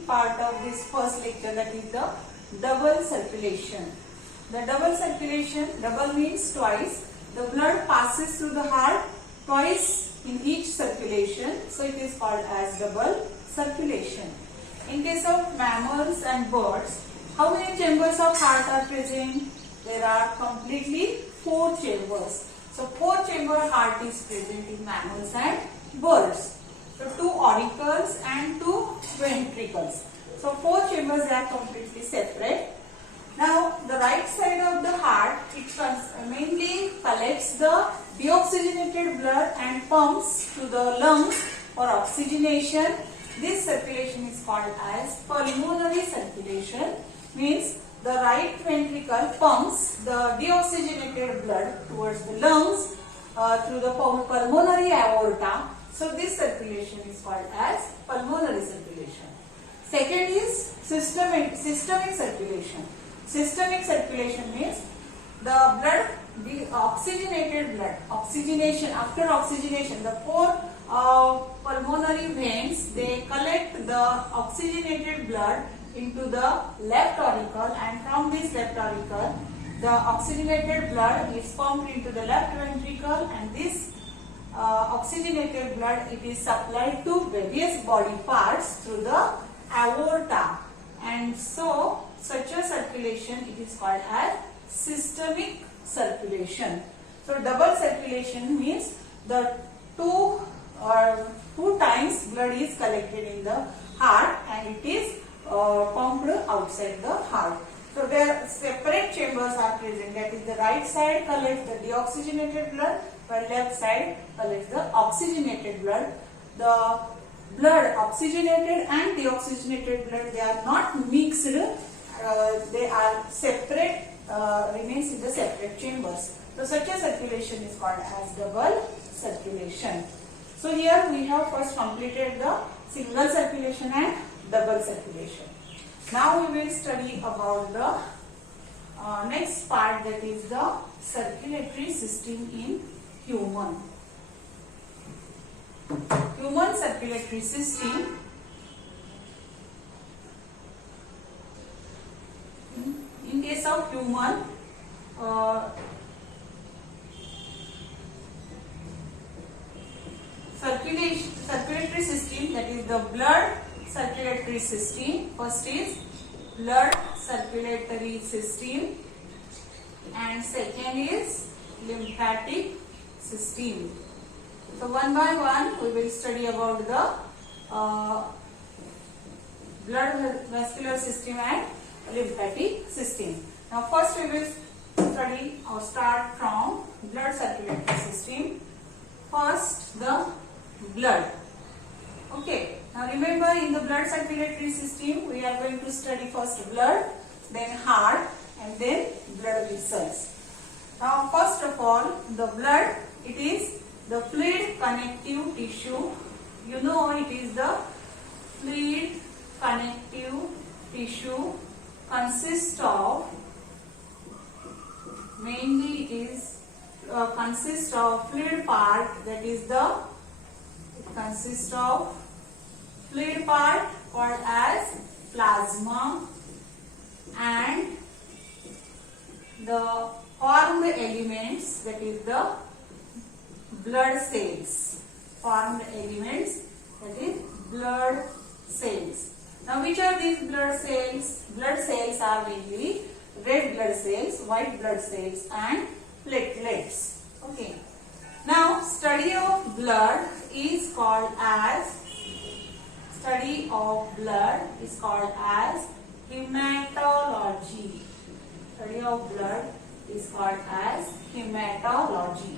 remaining part of this first lecture, that is the double circulation. The double circulation, double means twice. The blood passes through the heart twice in each circulation, so it is called as double circulation. In case of mammals and birds, how many chambers of heart are present? There are completely 4 chambers. So 4-chamber heart is present in mammals and birds. So 2 auricles and 2 ventricles. So 4 chambers are completely separate. Now the right side of the heart, it mainly collects the deoxygenated blood and pumps to the lungs for oxygenation. This circulation is called as pulmonary circulation. Means the right ventricle pumps the deoxygenated blood towards the lungs through the pulmonary aorta. So this circulation is called as pulmonary circulation. Second is systemic circulation. Systemic circulation means the oxygenated blood, oxygenation, after oxygenation, the 4 pulmonary veins, they collect the oxygenated blood into the left auricle, and from this left auricle, the oxygenated blood is pumped into the left ventricle, and this oxygenated blood, it is supplied to various body parts through the aorta, and so such a circulation, it is called as systemic circulation. So double circulation means the two times blood is collected in the heart and it is pumped outside the heart. So there separate chambers are present, that is the right side collects the deoxygenated blood while left side collects the oxygenated blood. The blood, oxygenated and deoxygenated blood, they are not mixed, they are separate, remains in the separate chambers. So such a circulation is called as double circulation. So here we have first completed the single circulation and double circulation. Now we will study about the next part, that is the circulatory system in human. Human circulatory system. In case of human, circulatory system, that is the blood circulatory system. First is blood circulatory system and second is lymphatic system. So one by one we will study about the blood vascular system and lymphatic system. Now first we will study or start from blood circulatory system. First the blood. Okay. Now remember, in the blood circulatory system we are going to study first blood, then heart and then blood vessels. Now first of all, the blood, it is the fluid connective tissue. You know, it is the fluid connective tissue, consists of, mainly it is consists of fluid part, that is the, it consists of fluid part called as plasma and the formed elements, that is the blood cells. Formed elements, that is blood cells. Now which are these blood cells? Blood cells are mainly red blood cells, white blood cells and platelets. Okay. Now study of blood is called as hematology. Study of blood is called as hematology.